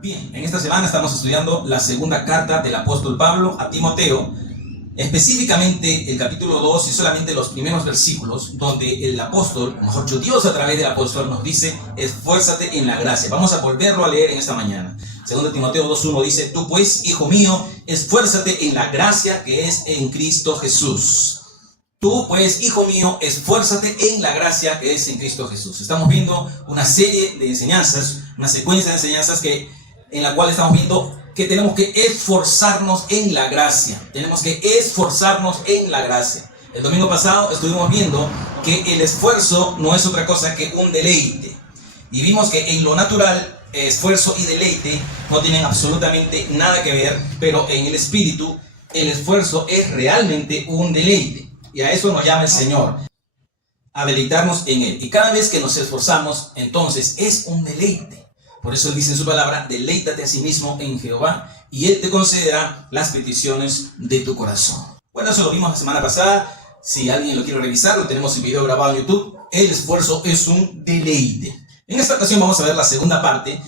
Bien, en esta semana estamos estudiando la segunda carta del apóstol Pablo a Timoteo, específicamente el capítulo 2 y solamente los primeros versículos, donde el apóstol, o mejor dicho, Dios a través del apóstol nos dice: esfuérzate en la gracia. Vamos a volverlo a leer en esta mañana. 2 Timoteo 2:1 dice: tú pues, hijo mío, esfuérzate en la gracia que es en Cristo Jesús. Tú pues, hijo mío, esfuérzate en la gracia que es en Cristo Jesús. Estamos viendo una serie de enseñanzas, una secuencia de enseñanzas en la cual estamos viendo que tenemos que esforzarnos en la gracia. Tenemos que esforzarnos en la gracia. El domingo pasado estuvimos viendo que el esfuerzo no es otra cosa que un deleite. Y vimos que en lo natural, esfuerzo y deleite no tienen absolutamente nada que ver, pero en el espíritu, el esfuerzo es realmente un deleite. Y a eso nos llama el Señor, a deleitarnos en Él. Y cada vez que nos esforzamos, entonces es un deleite. Por eso Él dice en su palabra: deleítate a sí mismo en Jehová, y Él te concederá las peticiones de tu corazón. Bueno, eso lo vimos la semana pasada. Si alguien lo quiere revisar, lo tenemos en video grabado en YouTube. El esfuerzo es un deleite. En esta ocasión vamos a ver la segunda parte,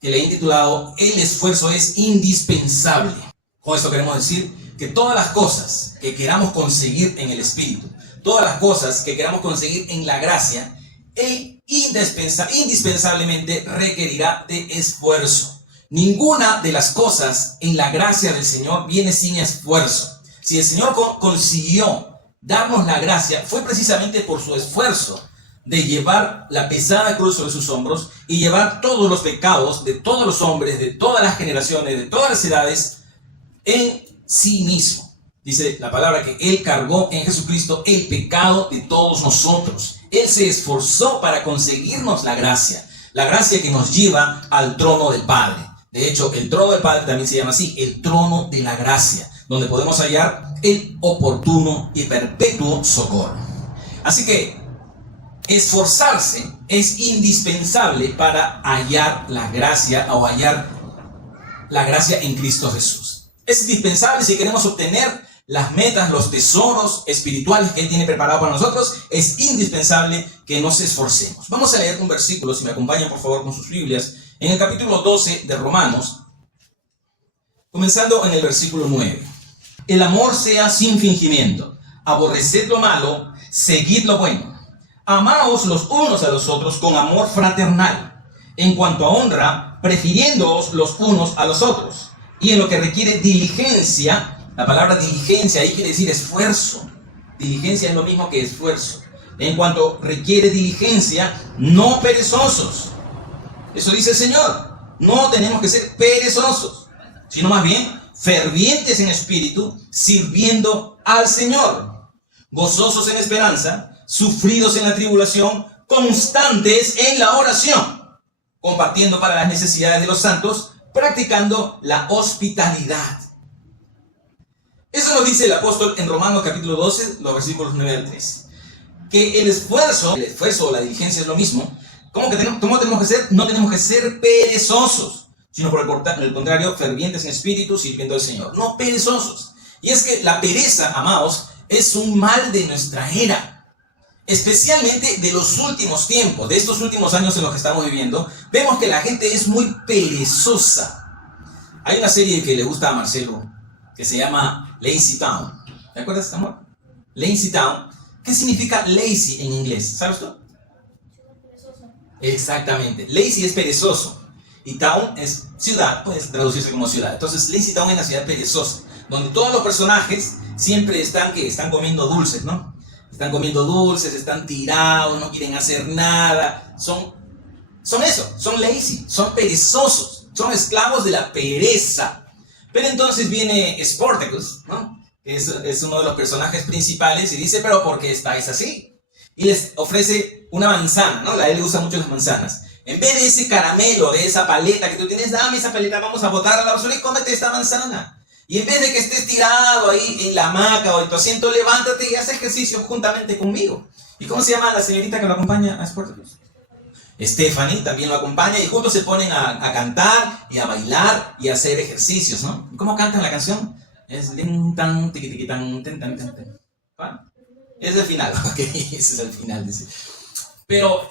que le he intitulado: el esfuerzo es indispensable. Con esto queremos decir que todas las cosas que queramos conseguir en el Espíritu, todas las cosas que queramos conseguir en la gracia, Él indispensablemente requerirá de esfuerzo. Ninguna de las cosas en la gracia del Señor viene sin esfuerzo. Si el Señor consiguió darnos la gracia, fue precisamente por su esfuerzo de llevar la pesada cruz sobre sus hombros y llevar todos los pecados de todos los hombres, de todas las generaciones, de todas las edades, en sí mismo. Dice la palabra que Él cargó en Jesucristo el pecado de todos nosotros. Él se esforzó para conseguirnos la gracia que nos lleva al trono del Padre. De hecho, el trono del Padre también se llama así, el trono de la gracia, donde podemos hallar el oportuno y perpetuo socorro. Así que esforzarse es indispensable para hallar la gracia o hallar la gracia en Cristo Jesús. Es indispensable si queremos obtener las metas, los tesoros espirituales que Él tiene preparado para nosotros. Es indispensable que nos esforcemos. Vamos a leer un versículo, si me acompañan por favor con sus Biblias, en el capítulo 12 de Romanos, comenzando en el versículo 9. El amor sea sin fingimiento, aborreced lo malo, seguid lo bueno. Amaos los unos a los otros con amor fraternal, en cuanto a honra, prefiriéndoos los unos a los otros. Y en lo que requiere diligencia, la palabra diligencia ahí quiere decir esfuerzo. Diligencia es lo mismo que esfuerzo. En cuanto requiere diligencia, no perezosos. Eso dice el Señor. No tenemos que ser perezosos, sino más bien fervientes en espíritu, sirviendo al Señor. Gozosos en esperanza, sufridos en la tribulación, constantes en la oración, compartiendo para las necesidades de los santos, practicando la hospitalidad. Eso nos dice el apóstol en Romanos capítulo 12, los versículos 9 al 13. Que el esfuerzo o la diligencia es lo mismo. ¿Cómo tenemos que ser? No tenemos que ser perezosos, sino por el contrario, fervientes en espíritu, sirviendo al Señor. No perezosos. Y es que la pereza, amados, es un mal de nuestra era. Especialmente de los últimos tiempos, de estos últimos años en los que estamos viviendo, vemos que la gente es muy perezosa. Hay una serie que le gusta a Marcelo, que se llama Lazy Town. ¿Te acuerdas, este amor? Lazy Town. ¿Qué significa lazy en inglés? ¿Sabes tú? Exactamente. Lazy es perezoso. Y town es ciudad, puede traducirse como ciudad. Entonces, Lazy Town es una ciudad perezosa, donde todos los personajes siempre están comiendo dulces, ¿no? Están comiendo dulces, están tirados, no quieren hacer nada. Son eso, son lazy, son perezosos, son esclavos de la pereza. Pero entonces viene Spartacus, ¿no? Que es uno de los personajes principales, y dice: ¿pero por qué estáis así? Y les ofrece una manzana, ¿no? A él le gustan mucho las manzanas. En vez de ese caramelo, de esa paleta que tú tienes, dame esa paleta, vamos a botar a la basura y cómete esta manzana. Y en vez de que estés tirado ahí en la hamaca o en tu asiento, levántate y haz ejercicio juntamente conmigo. ¿Y cómo se llama la señorita que lo acompaña a Spartacus? Stephanie también lo acompaña, y juntos se ponen a cantar y a bailar y a hacer ejercicios, ¿no? ¿Y cómo cantan la canción? Es tan tiqui tiqui tan ten tan ten ten. Es el final, ok, ese es el final. Pero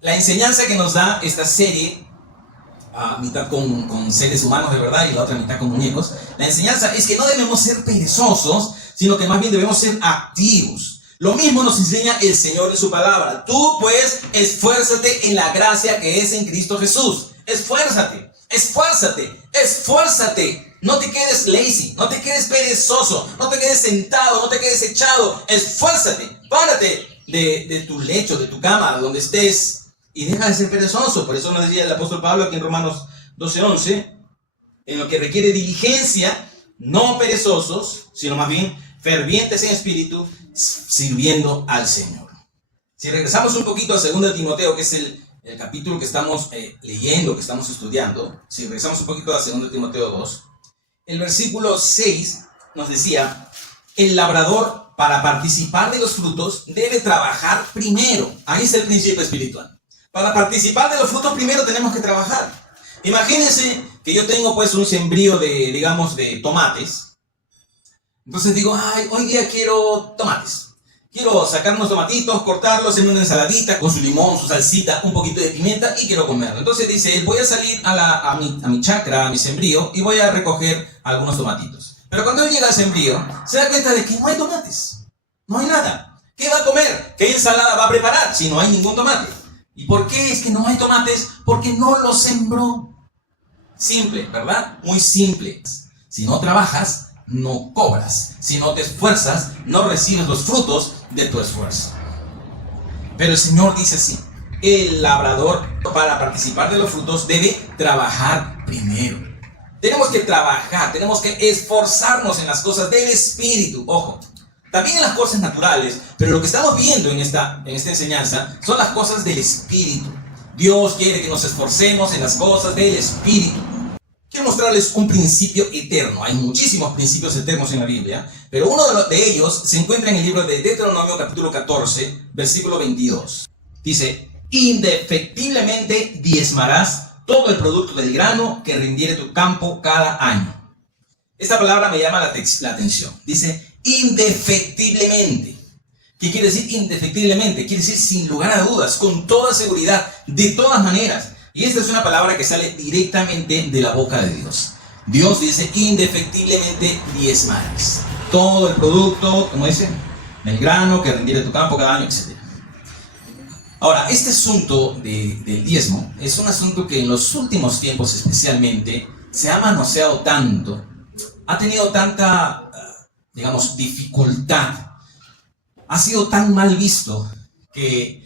la enseñanza que nos da esta serie mitad con seres humanos de verdad y la otra mitad con muñecos. La enseñanza es que no debemos ser perezosos, sino que más bien debemos ser activos. Lo mismo nos enseña el Señor en su palabra. Tú pues esfuérzate en la gracia que es en Cristo Jesús. Esfuérzate, esfuérzate, esfuérzate. No te quedes lazy, no te quedes perezoso, no te quedes sentado, no te quedes echado. Esfuérzate, párate de tu lecho, de tu cama, donde estés, y deja de ser perezoso. Por eso nos decía el apóstol Pablo aquí en Romanos 12:11, en lo que requiere diligencia, no perezosos, sino más bien fervientes en espíritu, sirviendo al Señor. Si regresamos un poquito a 2 Timoteo, que es el capítulo que estamos leyendo, que estamos estudiando, si regresamos un poquito a 2 Timoteo 2, el versículo 6 nos decía, el labrador para participar de los frutos debe trabajar primero. Ahí está el principio espiritual. Para participar de los frutos primero tenemos que trabajar. Imagínense que yo tengo pues un sembrío de tomates. Entonces digo, ay, hoy día quiero tomates. Quiero sacar unos tomatitos, cortarlos en una ensaladita con su limón, su salsita, un poquito de pimienta y quiero comerlo. Entonces dice, voy a salir a mi chacra, a mi sembrío y voy a recoger algunos tomatitos. Pero cuando él llega al sembrío, se da cuenta de que no hay tomates. No hay nada. ¿Qué va a comer? ¿Qué ensalada va a preparar si no hay ningún tomate? ¿Y por qué es que no hay tomates? Porque no los sembró. Simple, ¿verdad? Muy simple. Si no trabajas, no cobras. Si no te esfuerzas, no recibes los frutos de tu esfuerzo. Pero el Señor dice así, el labrador para participar de los frutos debe trabajar primero. Tenemos que trabajar, tenemos que esforzarnos en las cosas del Espíritu. Ojo, también en las cosas naturales, pero lo que estamos viendo en esta enseñanza son las cosas del Espíritu. Dios quiere que nos esforcemos en las cosas del Espíritu. Quiero mostrarles un principio eterno. Hay muchísimos principios eternos en la Biblia, pero uno de ellos se encuentra en el libro de Deuteronomio capítulo 14, versículo 22. Dice, indefectiblemente diezmarás todo el producto del grano que rindiere tu campo cada año. Esta palabra me llama la atención. Dice, indefectiblemente. ¿Qué quiere decir indefectiblemente? Quiere decir sin lugar a dudas, con toda seguridad, de todas maneras. Y esta es una palabra que sale directamente de la boca de Dios. Dios dice, indefectiblemente diezmarás todo el producto, como dice, del grano que rendiere tu campo cada año, etc. Ahora, este asunto del diezmo es un asunto que en los últimos tiempos especialmente se ha manoseado tanto, ha tenido tanta, dificultad, ha sido tan mal visto que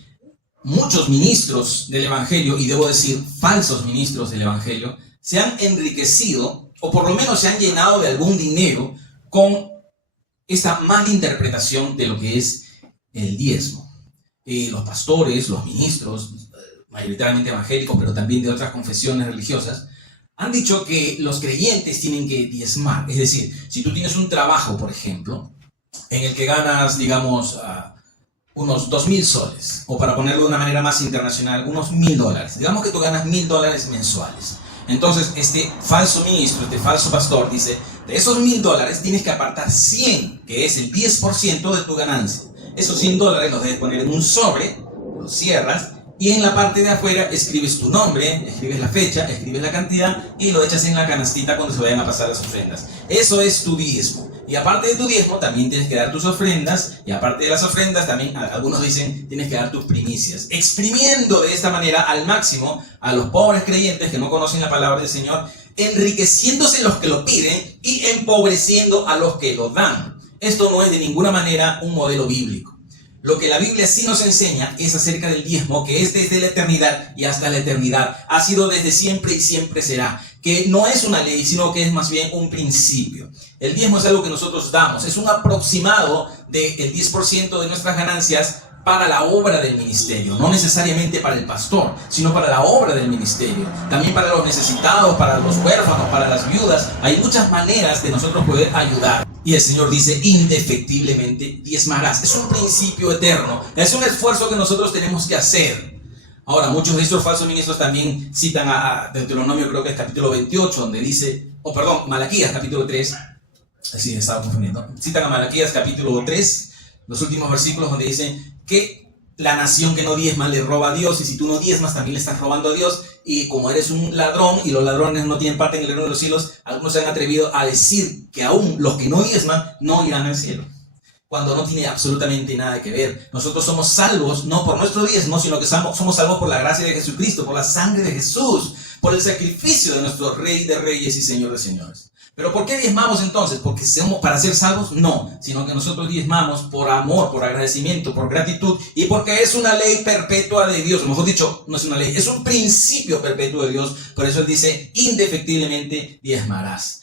muchos ministros del Evangelio, y debo decir falsos ministros del Evangelio, se han enriquecido, o por lo menos se han llenado de algún dinero con esta mala interpretación de lo que es el diezmo. Los pastores, los ministros, mayoritariamente evangélicos, pero también de otras confesiones religiosas, han dicho que los creyentes tienen que diezmar. Es decir, si tú tienes un trabajo, por ejemplo, en el que ganas, unos 2,000 soles, o para ponerlo de una manera más internacional, unos $1,000. Digamos que tú ganas $1,000 mensuales. Entonces, este falso ministro, este falso pastor dice, de esos $1,000 tienes que apartar 100, que es el 10% de tu ganancia. Esos $100 los debes poner en un sobre, los cierras, y en la parte de afuera escribes tu nombre, escribes la fecha, escribes la cantidad, y lo echas en la canastita cuando se vayan a pasar las ofrendas. Eso es tu diezmo. Y aparte de tu diezmo, también tienes que dar tus ofrendas, y aparte de las ofrendas, también algunos dicen, tienes que dar tus primicias, exprimiendo de esta manera al máximo a los pobres creyentes que no conocen la palabra del Señor, enriqueciéndose los que lo piden y empobreciendo a los que lo dan. Esto no es de ninguna manera un modelo bíblico. Lo que la Biblia sí nos enseña es acerca del diezmo, que es desde la eternidad y hasta la eternidad. Ha sido desde siempre y siempre será. Que no es una ley, sino que es más bien un principio. El diezmo es algo que nosotros damos. Es un aproximado del 10% de nuestras ganancias para la obra del ministerio. No necesariamente para el pastor, sino para la obra del ministerio. También para los necesitados, para los huérfanos, para las viudas. Hay muchas maneras de nosotros poder ayudar. Y el Señor dice, indefectiblemente diezmarás. Es un principio eterno. Es un esfuerzo que nosotros tenemos que hacer. Ahora, muchos de estos falsos ministros también citan a Deuteronomio, creo que es capítulo 28, donde dice, Malaquías capítulo 3, así estaba confundiendo. Citan a Malaquías capítulo 3, los últimos versículos donde dicen que la nación que no diezma le roba a Dios, y si tú no diezmas también le estás robando a Dios. y como eres un ladrón y los ladrones no tienen parte en el reino de los cielos, algunos se han atrevido a decir que aún los que no diezman no irán al cielo, cuando no tiene absolutamente nada que ver. Nosotros somos salvos no por nuestro diezmo, sino que somos salvos por la gracia de Jesucristo, por la sangre de Jesús, por el sacrificio de nuestro Rey de Reyes y Señor de Señores. ¿Pero por qué diezmamos entonces? ¿Porque somos para ser salvos? No, sino que nosotros diezmamos por amor, por agradecimiento, por gratitud y porque es una ley perpetua de Dios. O mejor dicho, no es una ley, es un principio perpetuo de Dios. Por eso Él dice, indefectiblemente diezmarás.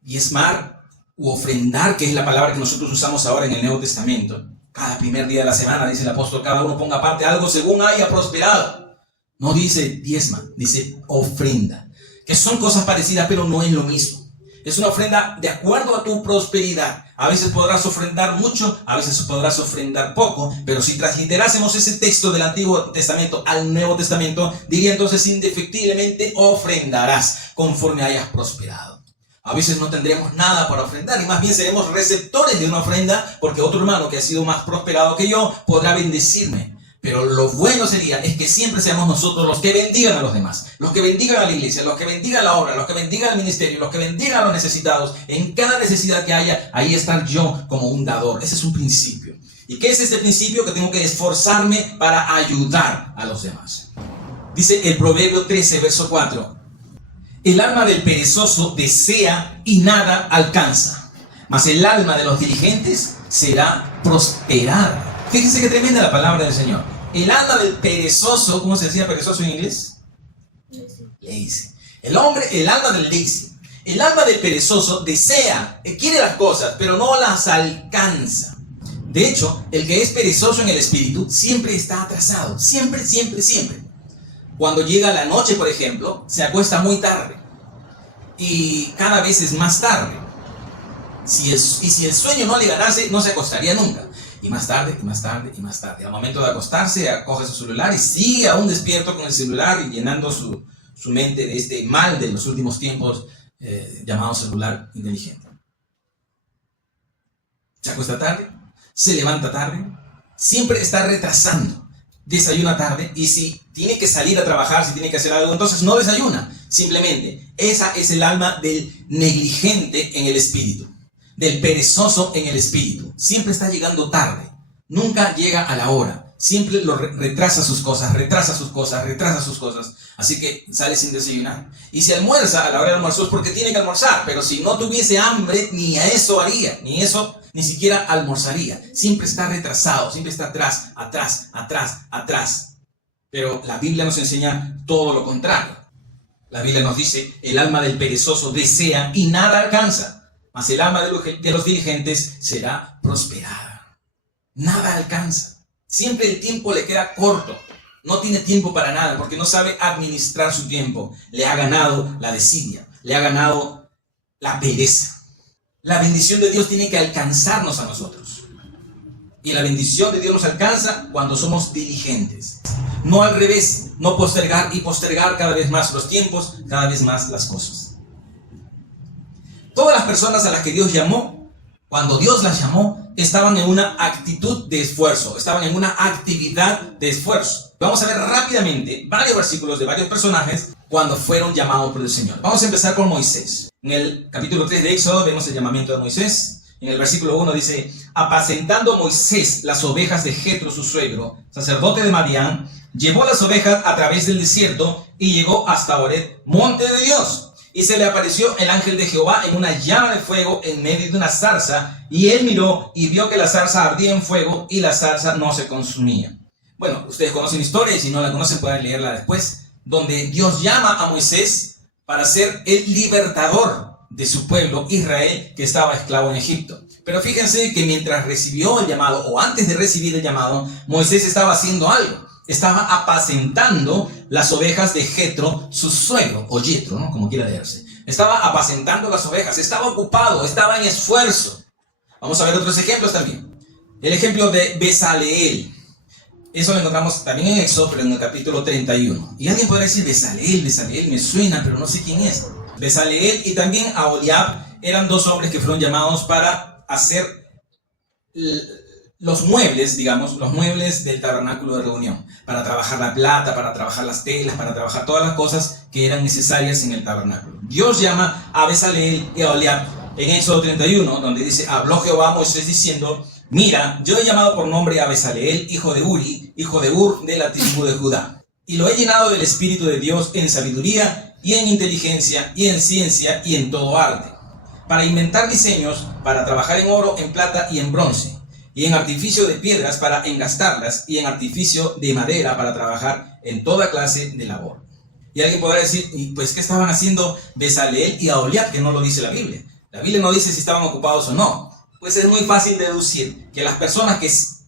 Diezmar u ofrendar, que es la palabra que nosotros usamos ahora en el Nuevo Testamento. Cada primer día de la semana, dice el apóstol, cada uno ponga aparte algo según haya prosperado. No dice diezma, dice ofrenda. Que son cosas parecidas, pero no es lo mismo. Es una ofrenda de acuerdo a tu prosperidad. A veces podrás ofrendar mucho, a veces podrás ofrendar poco, pero si transliterásemos ese texto del Antiguo Testamento al Nuevo Testamento, diría entonces indefectiblemente ofrendarás conforme hayas prosperado. A veces no tendremos nada para ofrendar y más bien seremos receptores de una ofrenda porque otro hermano que ha sido más prosperado que yo podrá bendecirme. Pero lo bueno es que siempre seamos nosotros los que bendigan a los demás, los que bendigan a la iglesia, los que bendigan la obra, los que bendigan el ministerio, los que bendigan a los necesitados. En cada necesidad que haya, ahí estar yo como un dador. Ese es un principio. ¿Y qué es ese principio? Que tengo que esforzarme para ayudar a los demás. Dice el Proverbio 13, verso 4. El alma del perezoso desea y nada alcanza, mas el alma de los diligentes será prosperada. Fíjense qué tremenda la palabra del Señor. El alma del perezoso, ¿cómo se decía perezoso en inglés? Lazy. El alma del lazy. El alma del perezoso desea, quiere las cosas, pero no las alcanza. De hecho, el que es perezoso en el espíritu siempre está atrasado. Siempre, siempre, siempre. Cuando llega la noche, por ejemplo, se acuesta muy tarde. Y cada vez es más tarde. Si el sueño no le ganase, no se acostaría nunca. Y más tarde, y más tarde, y más tarde. Al momento de acostarse, coge su celular y sigue aún despierto con el celular y llenando su mente de este mal de los últimos tiempos llamado celular inteligente. Se acuesta tarde, se levanta tarde, siempre está retrasando. Desayuna tarde y si tiene que salir a trabajar, si tiene que hacer algo, entonces no desayuna. Simplemente, esa es el alma del negligente en el espíritu. Del perezoso en el espíritu. Siempre está llegando tarde. Nunca llega a la hora. Siempre retrasa sus cosas, retrasa sus cosas, retrasa sus cosas. Así que sale sin desayunar. Y si almuerza a la hora del almuerzo es porque tiene que almorzar. Pero si no tuviese hambre, ni a eso haría. Ni siquiera almorzaría. Siempre está retrasado. Siempre está atrás, atrás, atrás, atrás. Pero la Biblia nos enseña todo lo contrario. La Biblia nos dice, el alma del perezoso desea y nada alcanza. Mas el alma de los diligentes será prosperada. Nada alcanza. Siempre el tiempo le queda corto. No tiene tiempo para nada porque no sabe administrar su tiempo. Le ha ganado la desidia. Le ha ganado la pereza. La bendición de Dios tiene que alcanzarnos a nosotros. Y la bendición de Dios nos alcanza cuando somos diligentes. No al revés. No postergar y postergar cada vez más los tiempos, cada vez más las cosas. Todas las personas a las que Dios llamó, cuando Dios las llamó, estaban en una actitud de esfuerzo, estaban en una actividad de esfuerzo. Vamos a ver rápidamente varios versículos de varios personajes cuando fueron llamados por el Señor. Vamos a empezar con Moisés. En el capítulo 3 de Éxodo vemos el llamamiento de Moisés. En el versículo 1 dice, apacentando Moisés las ovejas de Jetro su suegro, sacerdote de Madián, llevó las ovejas a través del desierto y llegó hasta Horeb, monte de Dios. Y se le apareció el ángel de Jehová en una llama de fuego en medio de una zarza, y él miró y vio que la zarza ardía en fuego y la zarza no se consumía. Bueno, ustedes conocen la historia y si no la conocen pueden leerla después, donde Dios llama a Moisés para ser el libertador de su pueblo Israel que estaba esclavo en Egipto. Pero fíjense que mientras recibió el llamado, o antes de recibir el llamado, Moisés estaba haciendo algo. Estaba apacentando las ovejas de Jetro, su suegro, o Yetro, ¿no? Como quiera leerse. Estaba apacentando las ovejas, estaba ocupado, estaba en esfuerzo. Vamos a ver otros ejemplos también. El ejemplo de Bezaleel. Eso lo encontramos también en Éxodo, pero en el capítulo 31. Y alguien podrá decir, Bezaleel, me suena, pero no sé quién es. Bezaleel y también Aholiab eran dos hombres que fueron llamados para hacer los muebles, digamos, los muebles del tabernáculo de reunión, para trabajar la plata, para trabajar las telas, para trabajar todas las cosas que eran necesarias en el tabernáculo. Dios llama a Bezaleel y a Aholiab en Éxodo 31, donde dice, habló Jehová a Moisés diciendo, mira, yo he llamado por nombre a Bezaleel, hijo de Uri, hijo de Ur, de la tribu de Judá, y lo he llenado del Espíritu de Dios en sabiduría y en inteligencia y en ciencia y en todo arte, para inventar diseños, para trabajar en oro, en plata y en bronce, y en artificio de piedras para engastarlas, y en artificio de madera para trabajar en toda clase de labor. Y alguien podrá decir, pues, ¿qué estaban haciendo Bezaleel y Aholiab? Que no lo dice la Biblia. La Biblia no dice si estaban ocupados o no. Pues es muy fácil deducir que las personas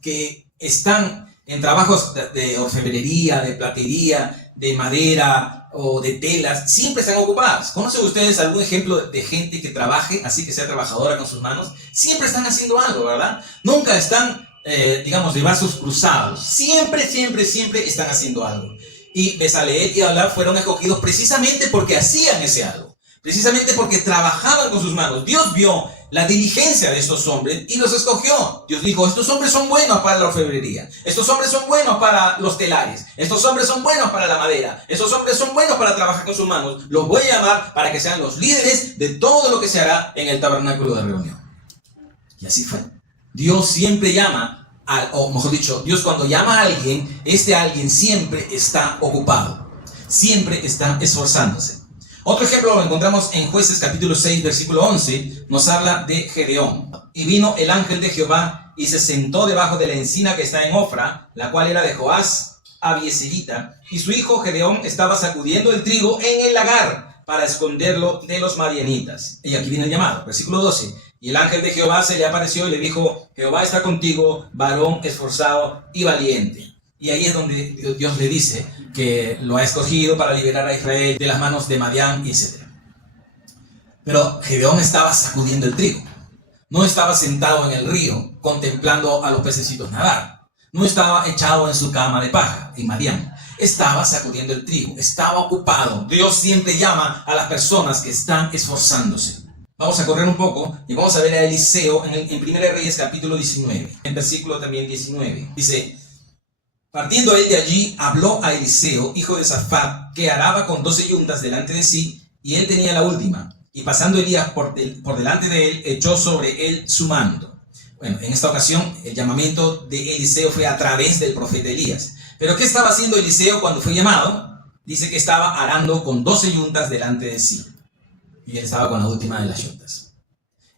que están en trabajos de orfebrería, de platería, de madera o de telas, siempre están ocupadas. ¿Conocen ustedes algún ejemplo de gente que trabaje, así que sea trabajadora con sus manos? Siempre están haciendo algo, ¿verdad? Nunca están, digamos, de brazos cruzados. Siempre están haciendo algo. Y Bezaleel y Aholiab fueron escogidos precisamente porque hacían ese algo. Precisamente porque trabajaban con sus manos. Dios vio la diligencia de estos hombres y los escogió. Dios dijo, estos hombres son buenos para la orfebrería. Estos hombres son buenos para los telares. Estos hombres son buenos para la madera. Estos hombres son buenos para trabajar con sus manos. Los voy a llamar para que sean los líderes de todo lo que se hará en el tabernáculo de reunión. Y así fue. Dios siempre llama, o mejor dicho, Dios cuando llama a alguien, este alguien siempre está ocupado. Siempre está esforzándose. Otro ejemplo lo encontramos en Jueces capítulo 6, versículo 11, nos habla de Gedeón. Y vino el ángel de Jehová y se sentó debajo de la encina que está en Ofra, la cual era de Joás Abieserita, y su hijo Gedeón estaba sacudiendo el trigo en el lagar para esconderlo de los madianitas. Y aquí viene el llamado, versículo 12. Y el ángel de Jehová se le apareció y le dijo, Jehová está contigo, varón esforzado y valiente. Y ahí es donde Dios le dice que lo ha escogido para liberar a Israel de las manos de Madián, etc. Pero Gedeón estaba sacudiendo el trigo. No estaba sentado en el río contemplando a los pececitos nadar. No estaba echado en su cama de paja en Madián. Estaba sacudiendo el trigo. Estaba ocupado. Dios siempre llama a las personas que están esforzándose. Vamos a correr un poco y vamos a ver a Eliseo en 1 Reyes capítulo 19. En versículo también 19. Dice... Partiendo él de allí, habló a Eliseo, hijo de Safat, que araba con 12 yuntas delante de sí, y él tenía la última. Y pasando Elías por delante de él, echó sobre él su manto. Bueno, en esta ocasión, el llamamiento de Eliseo fue a través del profeta Elías. ¿Pero qué estaba haciendo Eliseo cuando fue llamado? Dice que estaba arando con 12 yuntas delante de sí. Y él estaba con la última de las yuntas.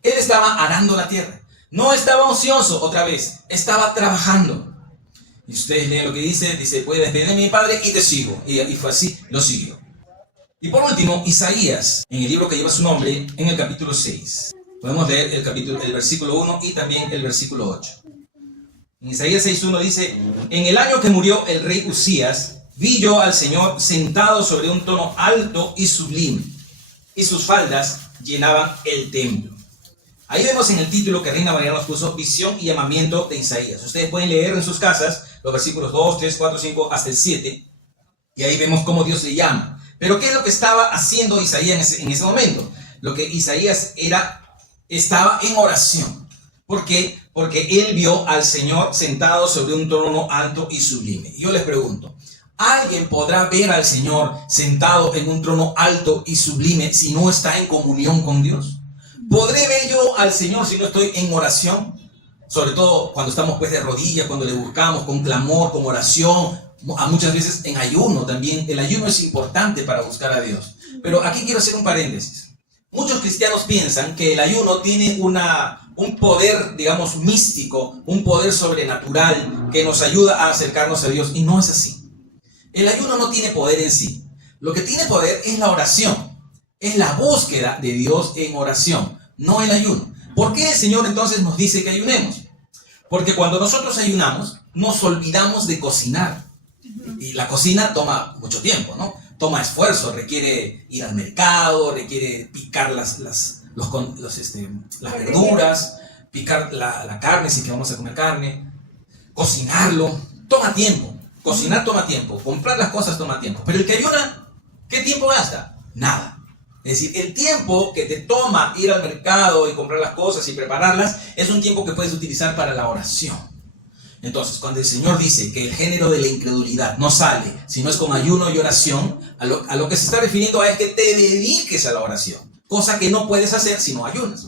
Él estaba arando la tierra. No estaba ocioso otra vez, estaba trabajando. Y ustedes leen lo que dice, puedes despedirme mi padre y te sigo. Y fue así, lo siguió. Y por último, Isaías, en el libro que lleva su nombre, en el capítulo 6. Podemos leer el versículo 1 y también el versículo 8. En Isaías 6.1 dice, en el año que murió el rey Usías, vi yo al Señor sentado sobre un trono alto y sublime, y sus faldas llenaban el templo. Ahí vemos en el título que Reina Valera nos puso, visión y llamamiento de Isaías. Ustedes pueden leer en sus casas los versículos 2, 3, 4, 5 hasta el 7. Y ahí vemos cómo Dios le llama. Pero ¿qué es lo que estaba haciendo Isaías en ese momento? Lo que Isaías estaba en oración. ¿Por qué? Porque él vio al Señor sentado sobre un trono alto y sublime. Y yo les pregunto, ¿alguien podrá ver al Señor sentado en un trono alto y sublime si no está en comunión con Dios? ¿Podré ver yo al Señor si no estoy en oración? Sobre todo cuando estamos pues de rodillas, cuando le buscamos con clamor, con oración, muchas veces en ayuno también. El ayuno es importante para buscar a Dios. Pero aquí quiero hacer un paréntesis. Muchos cristianos piensan que el ayuno tiene un poder, digamos, místico, un poder sobrenatural que nos ayuda a acercarnos a Dios. Y no es así. El ayuno no tiene poder en sí. Lo que tiene poder es la oración. Es la búsqueda de Dios en oración, no el ayuno. ¿Por qué el Señor entonces nos dice que ayunemos? Porque cuando nosotros ayunamos, nos olvidamos de cocinar. Y la cocina toma mucho tiempo, ¿no? Toma esfuerzo, requiere ir al mercado, requiere picar las verduras, picar la carne si que vamos a comer carne, cocinarlo, toma tiempo. Cocinar toma tiempo, comprar las cosas toma tiempo. Pero el que ayuna, ¿qué tiempo gasta? Nada. Es decir, el tiempo que te toma ir al mercado y comprar las cosas y prepararlas es un tiempo que puedes utilizar para la oración. Entonces, cuando el Señor dice que el género de la incredulidad no sale, sino es con ayuno y oración, a lo que se está refiriendo es que te dediques a la oración, cosa que no puedes hacer si no ayunas.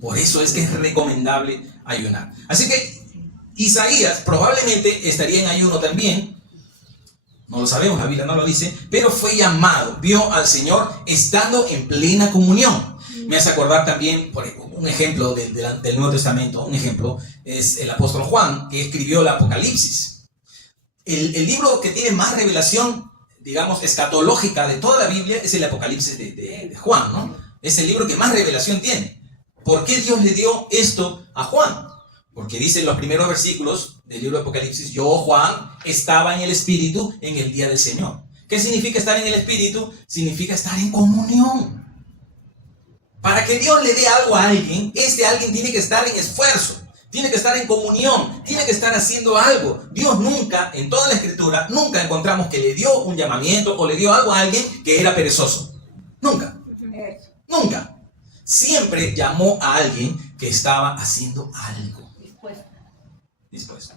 Por eso es que es recomendable ayunar. Así que Isaías probablemente estaría en ayuno también, no lo sabemos, la Biblia no lo dice, pero fue llamado, vio al Señor estando en plena comunión. Me hace acordar también, por un ejemplo del Nuevo Testamento, un ejemplo es el apóstol Juan, que escribió el Apocalipsis. El libro que tiene más revelación, digamos, escatológica de toda la Biblia es el Apocalipsis de Juan, ¿no? Es el libro que más revelación tiene. ¿Por qué Dios le dio esto a Juan? Porque dice en los primeros versículos del libro de Apocalipsis, yo, Juan, estaba en el Espíritu en el día del Señor. ¿Qué significa estar en el Espíritu? Significa estar en comunión. Para que Dios le dé algo a alguien, alguien tiene que estar en esfuerzo, tiene que estar en comunión, tiene que estar haciendo algo. Dios nunca, en toda la Escritura, nunca encontramos que le dio un llamamiento o le dio algo a alguien que era perezoso. Nunca. Nunca. Siempre llamó a alguien que estaba haciendo algo. Dispuesto.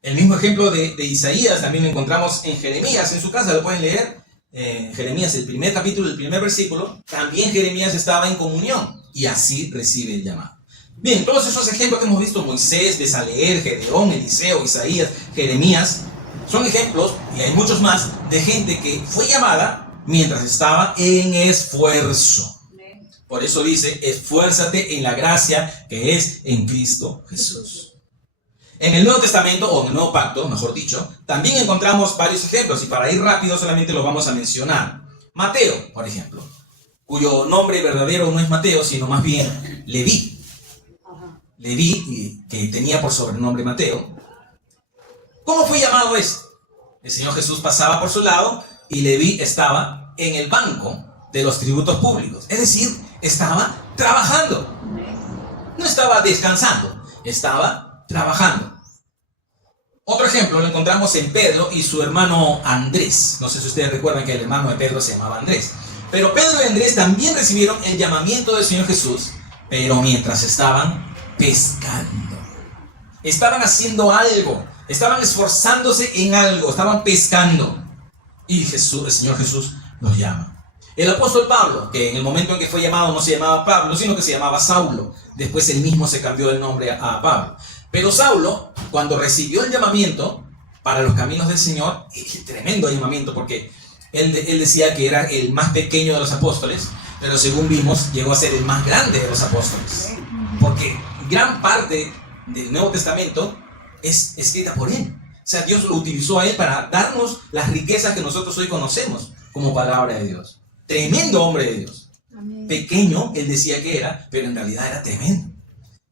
El mismo ejemplo de Isaías también lo encontramos en Jeremías, en su casa, lo pueden leer. Jeremías, el primer capítulo, el primer versículo, también Jeremías estaba en comunión y así recibe el llamado. Bien, todos esos ejemplos que hemos visto, Moisés, Besaleel, Gedeón, Eliseo, Isaías, Jeremías, son ejemplos, y hay muchos más, de gente que fue llamada mientras estaba en esfuerzo. Por eso dice, esfuérzate en la gracia que es en Cristo Jesús. En el Nuevo Testamento, o en el Nuevo Pacto, mejor dicho, también encontramos varios ejemplos, y para ir rápido solamente los vamos a mencionar. Mateo, por ejemplo, cuyo nombre verdadero no es Mateo, sino más bien Leví. Leví, que tenía por sobrenombre Mateo. ¿Cómo fue llamado esto? El Señor Jesús pasaba por su lado y Leví estaba en el banco de los tributos públicos. Es decir, estaba trabajando. No estaba descansando, estaba trabajando. Otro ejemplo lo encontramos en Pedro y su hermano Andrés. No sé si ustedes recuerdan que el hermano de Pedro se llamaba Andrés. Pero Pedro y Andrés también recibieron el llamamiento del Señor Jesús, pero mientras estaban pescando. Estaban haciendo algo, estaban esforzándose en algo, estaban pescando. Y Jesús, el Señor Jesús los llama. El apóstol Pablo, que en el momento en que fue llamado no se llamaba Pablo, sino que se llamaba Saulo. Después él mismo se cambió el nombre a Pablo. Pero Saulo, cuando recibió el llamamiento para los caminos del Señor, tremendo llamamiento, porque él decía que era el más pequeño de los apóstoles, pero según vimos, llegó a ser el más grande de los apóstoles. Porque gran parte del Nuevo Testamento es escrita por él. O sea, Dios lo utilizó a él para darnos las riquezas que nosotros hoy conocemos como palabra de Dios. Tremendo hombre de Dios. Amén. Pequeño, él decía que era, pero en realidad era tremendo.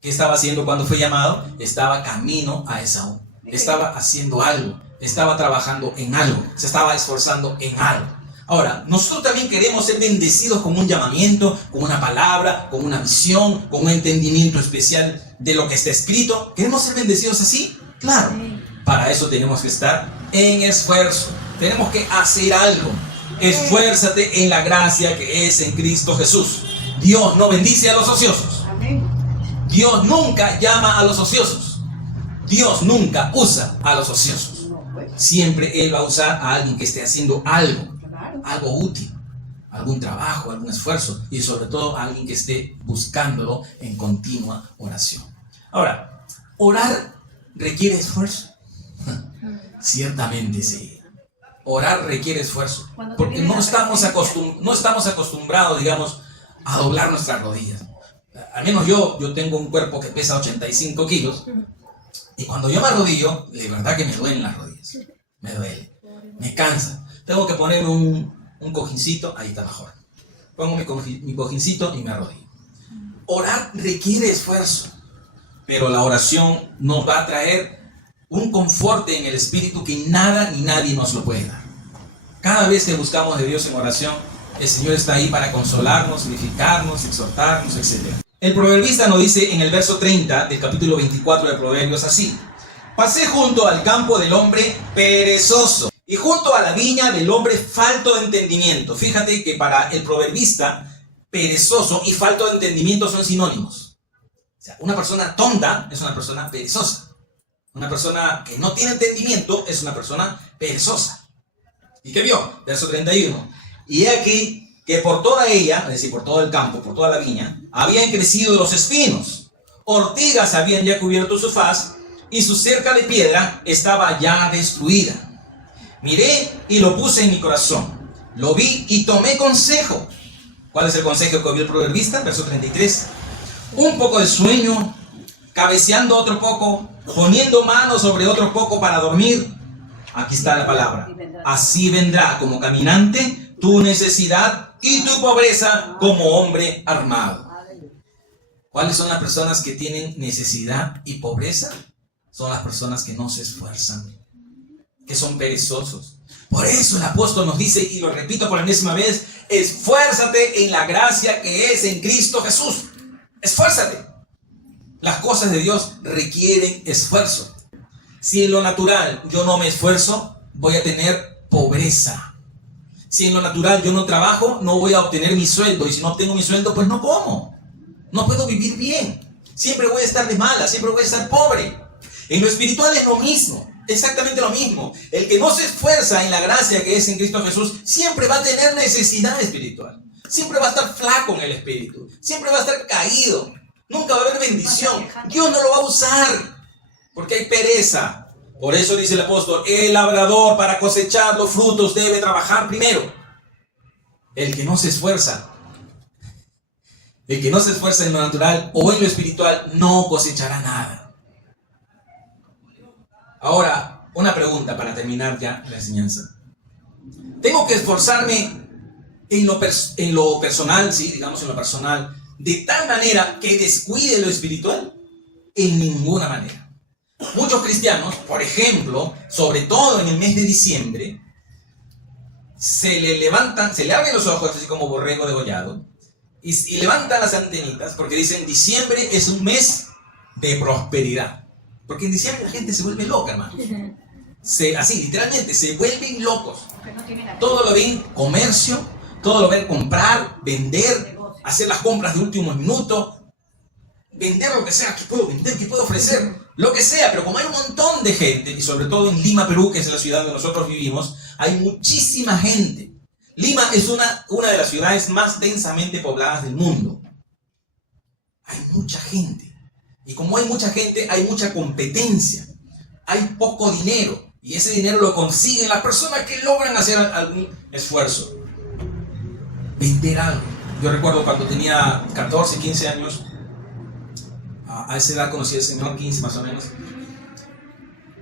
¿Qué estaba haciendo cuando fue llamado? Estaba camino a Esaú. Estaba haciendo algo. Estaba trabajando en algo. Se estaba esforzando en algo. Ahora, nosotros también queremos ser bendecidos con un llamamiento, con una palabra, con una visión, con un entendimiento especial de lo que está escrito. ¿Queremos ser bendecidos así? Claro. Para eso tenemos que estar en esfuerzo. Tenemos que hacer algo. Esfuérzate en la gracia que es en Cristo Jesús. Dios no bendice a los ociosos. Dios nunca llama a los ociosos. Dios nunca usa a los ociosos. Siempre Él va a usar a alguien que esté haciendo algo, algo útil, algún trabajo, algún esfuerzo, y sobre todo a alguien que esté buscándolo en continua oración. Ahora, ¿orar requiere esfuerzo? Ciertamente sí. Orar requiere esfuerzo, porque no estamos acostumbrados, digamos, a doblar nuestras rodillas. Al menos yo tengo un cuerpo que pesa 85 kilos, y cuando yo me arrodillo, de verdad que me duelen las rodillas. Me duele, me cansa. Tengo que ponerme un cojincito, ahí está mejor. Pongo mi cojincito y me arrodillo. Orar requiere esfuerzo, pero la oración nos va a traer un confort en el espíritu que nada ni nadie nos lo puede dar. Cada vez que buscamos de Dios en oración, el Señor está ahí para consolarnos, edificarnos, exhortarnos, etc. El proverbista nos dice en el verso 30 del capítulo 24 de Proverbios así: pasé junto al campo del hombre perezoso y junto a la viña del hombre falto de entendimiento. Fíjate que para el proverbista, perezoso y falto de entendimiento son sinónimos. O sea, una persona tonta es una persona perezosa. Una persona que no tiene entendimiento es una persona perezosa. ¿Y qué vio? Verso 31. Y he aquí que por toda ella, es decir, por todo el campo, por toda la viña, habían crecido los espinos. Ortigas habían ya cubierto su faz, y su cerca de piedra estaba ya destruida. Miré y lo puse en mi corazón. Lo vi y tomé consejo. ¿Cuál es el consejo que vio el proverbista? Verso 33. Un poco de sueño, cabeceando otro poco, poniendo mano sobre otro poco para dormir. Aquí está la palabra. Así vendrá como caminante tu necesidad y tu pobreza como hombre armado. ¿Cuáles son las personas que tienen necesidad y pobreza? Son las personas que no se esfuerzan, que son perezosos. Por eso el apóstol nos dice, y lo repito por la enésima vez, esfuérzate en la gracia que es en Cristo Jesús. Esfuérzate. Las cosas de Dios requieren esfuerzo. Si en lo natural yo no me esfuerzo, voy a tener pobreza. Si en lo natural yo no trabajo, no voy a obtener mi sueldo. Y si no obtengo mi sueldo, pues no como. No puedo vivir bien. Siempre voy a estar de mala, siempre voy a estar pobre. En lo espiritual es lo mismo, exactamente lo mismo. El que no se esfuerza en la gracia que es en Cristo Jesús, siempre va a tener necesidad espiritual. Siempre va a estar flaco en el espíritu. Siempre va a estar caído. Nunca va a haber bendición. Dios no lo va a usar porque hay pereza. Por eso dice el apóstol, el labrador para cosechar los frutos debe trabajar primero. El que no se esfuerza en lo natural o en lo espiritual no cosechará nada. Ahora, una pregunta para terminar ya la enseñanza. ¿Tengo que esforzarme en lo personal, sí, digamos en lo personal, de tal manera que descuide lo espiritual? En ninguna manera. Muchos cristianos, por ejemplo, sobre todo en el mes de diciembre, se le abren los ojos así como borrego degollado y levantan las antenitas porque dicen diciembre es un mes de prosperidad. Porque en diciembre la gente se vuelve loca, hermanos. Así, literalmente, se vuelven locos. Todo lo ven comercio, todo lo ven comprar, vender, hacer las compras de último minuto, vender lo que sea, que puedo vender, que puedo ofrecer, lo que sea. Pero como hay un montón de gente, y sobre todo en Lima, Perú, que es la ciudad donde nosotros vivimos, hay muchísima gente. Lima es una de las ciudades más densamente pobladas del mundo. Hay mucha gente. Y como hay mucha gente, hay mucha competencia. Hay poco dinero. Y ese dinero lo consiguen las personas que logran hacer algún esfuerzo. Vender algo. Yo recuerdo cuando tenía 14, 15 años. A esa edad conocí al Señor, 15 más o menos.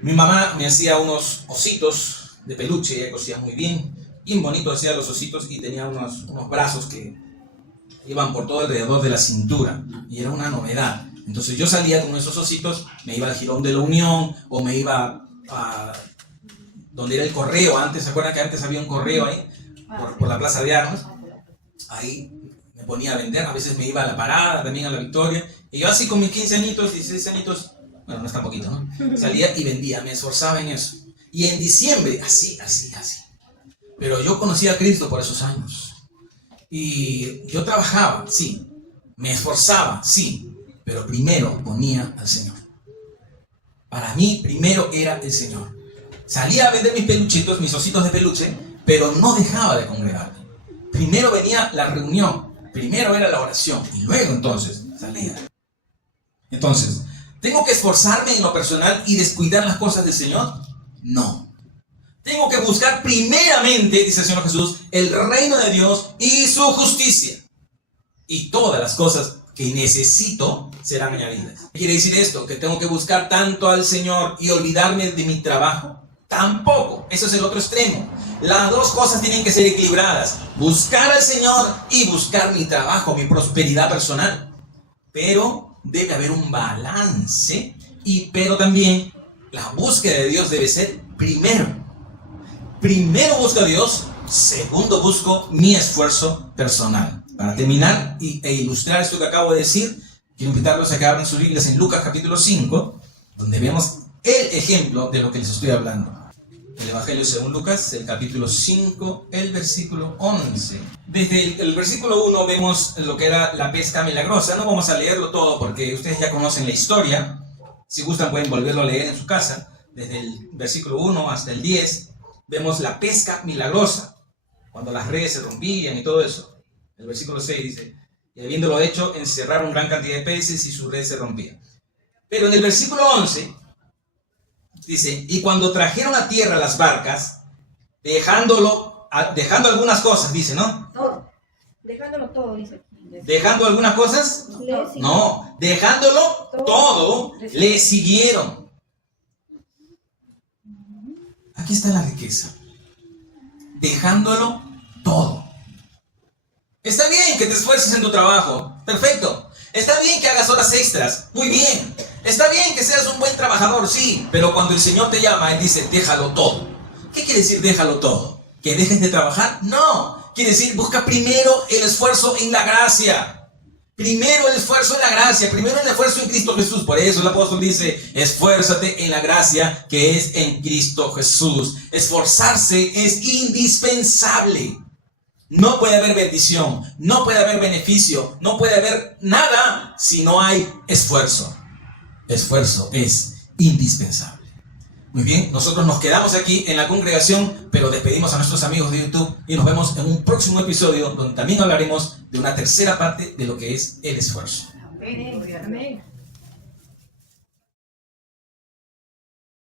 Mi mamá me hacía unos ositos de peluche. Ella cosía muy bien. Bien bonito hacía los ositos y tenía unos brazos que iban por todo alrededor de la cintura. Y era una novedad. Entonces yo salía con esos ositos, me iba al Jirón de la Unión o me iba a donde era el correo. Antes, ¿se acuerdan que antes había un correo ahí? Por la Plaza de Armas. Ahí me ponía a vender, a veces me iba a la Parada, también a la Victoria. Y yo así con mis 15 añitos, 16 añitos, bueno, no es tan poquito, ¿no? Salía y vendía, me esforzaba en eso. Y en diciembre, así. Pero yo conocí a Cristo por esos años. Y yo trabajaba, sí. Me esforzaba, sí. Pero primero ponía al Señor. Para mí, primero era el Señor. Salía a vender mis peluchitos, mis ositos de peluche, pero no dejaba de congregarme. Primero venía la reunión, primero era la oración, y luego entonces salía. Entonces, ¿tengo que esforzarme en lo personal y descuidar las cosas del Señor? No. Tengo que buscar primeramente, dice el Señor Jesús, el reino de Dios y su justicia. Y todas las cosas que necesito serán añadidas. ¿Qué quiere decir esto? ¿Que tengo que buscar tanto al Señor y olvidarme de mi trabajo? Tampoco. Eso es el otro extremo. Las dos cosas tienen que ser equilibradas. Buscar al Señor y buscar mi trabajo, mi prosperidad personal. Pero debe haber un balance. Pero también la búsqueda de Dios debe ser primero. Primero busco a Dios, segundo busco mi esfuerzo personal. Para terminar e ilustrar esto que acabo de decir, quiero invitarlos a que abran sus Biblias en Lucas capítulo 5, donde vemos el ejemplo de lo que les estoy hablando. El Evangelio según Lucas, el capítulo 5, el versículo 11. Desde el versículo 1 vemos lo que era la pesca milagrosa. No vamos a leerlo todo porque ustedes ya conocen la historia. Si gustan pueden volverlo a leer en su casa. Desde el versículo 1 hasta el 10 vemos la pesca milagrosa, cuando las redes se rompían y todo eso. El versículo 6 dice: y habiéndolo hecho, encerraron gran cantidad de peces y su red se rompía. Pero en el versículo 11 dice: y cuando trajeron a tierra las barcas, dejando algunas cosas, dice, ¿no? Todo. Dejándolo todo, dice. ¿Dejando algunas cosas? No, dejándolo todo, le siguieron. Aquí está la riqueza. Dejándolo todo. Está bien que te esfuerces en tu trabajo. Perfecto. Está bien que hagas horas extras. Muy bien. Está bien que seas un buen trabajador, sí. Pero cuando el Señor te llama, Él dice: déjalo todo. ¿Qué quiere decir déjalo todo? ¿Que dejes de trabajar? No. Quiere decir, busca primero el esfuerzo en la gracia. Primero el esfuerzo en la gracia. Primero el esfuerzo en Cristo Jesús. Por eso el apóstol dice: esfuérzate en la gracia que es en Cristo Jesús. Esforzarse es indispensable. No puede haber bendición, no puede haber beneficio, no puede haber nada si no hay esfuerzo. Esfuerzo es indispensable. Muy bien, nosotros nos quedamos aquí en la congregación, pero despedimos a nuestros amigos de YouTube y nos vemos en un próximo episodio donde también hablaremos de una tercera parte de lo que es el esfuerzo. Amén. Amén.